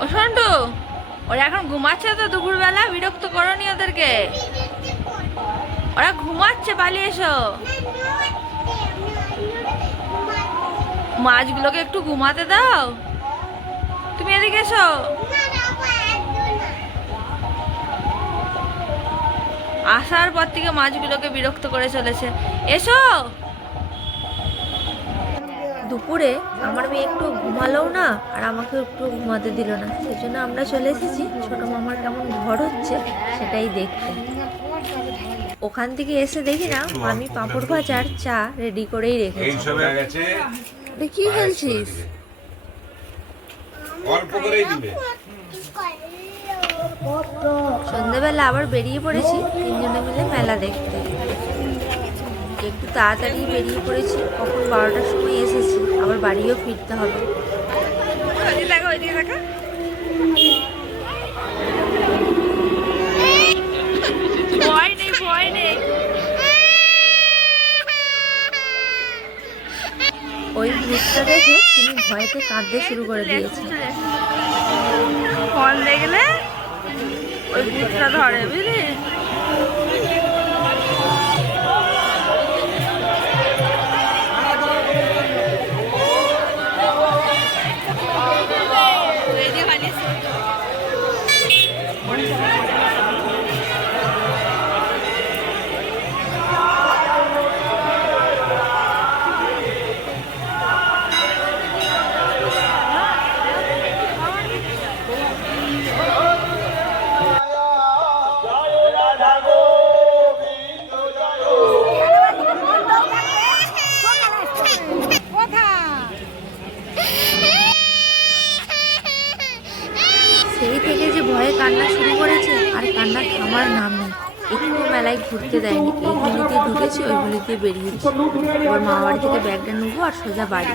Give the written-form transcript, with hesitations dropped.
ও সন্টু, ওরা এখন ঘুমাচ্ছে তো দুপুরবেলা, বিরক্ত করনি ওদেরকে। ওরা ঘুমাচ্ছে, পালিয়ে এসো। মাছগুলোকে একটু ঘুমাতে দাও। তুমি এদিকে এসো। আসার পর থেকে মাছগুলোকে বিরক্ত করে চলেছে। এসো। দুপুরে আমার মেয়ে একটু ঘুমালোও না, আর আমাকে একটু ঘুমাতে দিল না। সেই জন্য আমরা চলে এসেছি ছোট মামার কেমন ঘর হচ্ছে সেটাই দেখতে। ওখান থেকে এসে দেখি না আমি পাঁপড় ভাজার চা রেডি করেই রেখেছি। কি খেলছিস? সন্ধ্যাবেলা আবার বেরিয়ে পড়েছি তিনজনে মিলে মেলা দেখতে। একটু তাড়াতাড়ি বেরিয়ে পড়েছি, কখন 12টার সময় এসেছি, আবার বাড়িও ফিরতে হবে। ভয় নেই, ভয় নেই। ওই ভূতটা দেখে তিনি ভয়তে কাঁদতে শুরু করে দিয়েছে। ফল দেখলে ওই ভূতটা ধরে, বুঝলি? সেই থেকে যে ভয়ে কান্না শুরু করেছে, আর কান্না থামার নাম নেই। একটু মেলায় ঘুরতে দেয়নি, এই গুলিতে ঢুকেছি, ওই গুলিতে বেরিয়েছি। এবার মামা বাড়ি থেকে ব্যাগটা নেবো আর সোজা বাড়ি।